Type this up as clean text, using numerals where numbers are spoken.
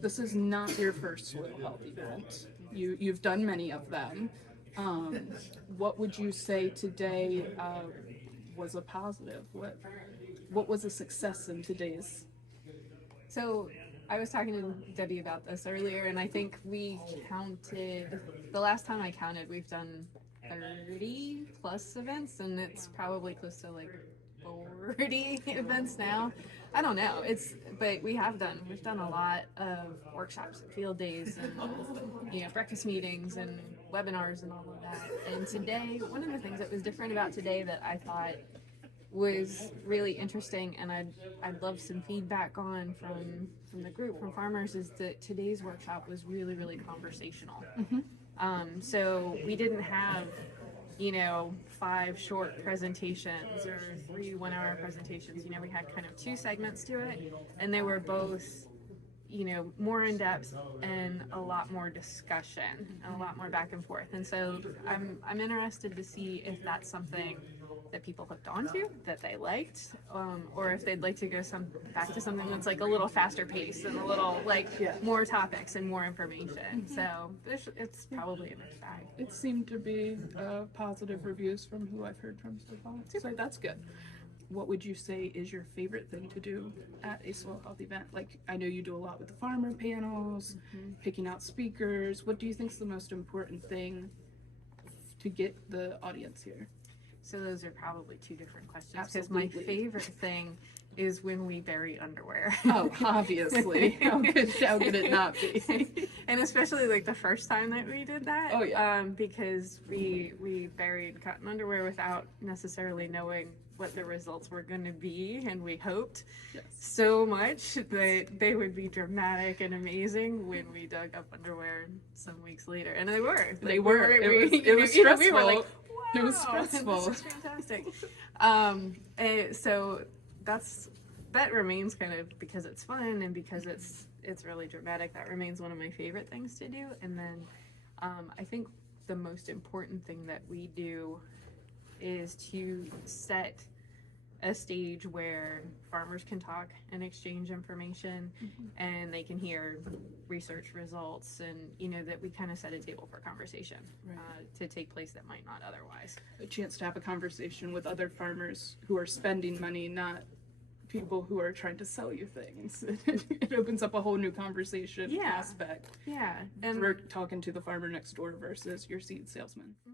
this is not your first soil health event. You've done many of them. Um, what would you say today was a positive? What was a success in today's? So I was talking to Debbie about this earlier, and I think we counted, the last time I counted, we've done 30 plus events, and it's probably close to like 40 events now. I don't know. But we've done a lot of workshops and field days and, breakfast meetings and webinars and all of that. And today, one of the things that was different about today that I thought was really interesting, and I'd love some feedback on from the group, from farmers, is that today's workshop was really conversational. So we didn't have 5 short presentations or 3 1-hour presentations. We had kind of 2 segments to it, and they were both more in depth and a lot more discussion and a lot more back and forth. And so I'm interested to see if that's something that people hooked onto, that they liked, or if they'd like to go back to something that's like a little faster paced and a little more topics and more information. So it's probably a mixed bag. It seemed to be positive reviews from who I've heard from so far. So that's good. What would you say is your favorite thing to do at a soil health event? Like, I know you do a lot with the farmer panels, picking out speakers. What do you think is the most important thing to get the audience here? So those are probably 2 different questions, because my favorite thing is when we bury underwear. Oh, obviously. How could it not be? And especially like the first time that we did that. Oh, yeah. Because we buried cotton underwear without necessarily knowing what the results were going to be, and we hoped so much that they would be dramatic and amazing when we dug up underwear some weeks later, and they were. It was stressful. We were like, wow, it was stressful. This is fantastic. So that remains, kind of, because it's fun and because it's really dramatic, that remains one of my favorite things to do. And then I think the most important thing that we do is to set a stage where farmers can talk and exchange information, and they can hear research results, and that we kind of set a table for conversation to take place that might not otherwise. A chance to have a conversation with other farmers who are spending money, not people who are trying to sell you things. It opens up a whole new conversation aspect. Yeah. And we're talking to the farmer next door versus your seed salesman.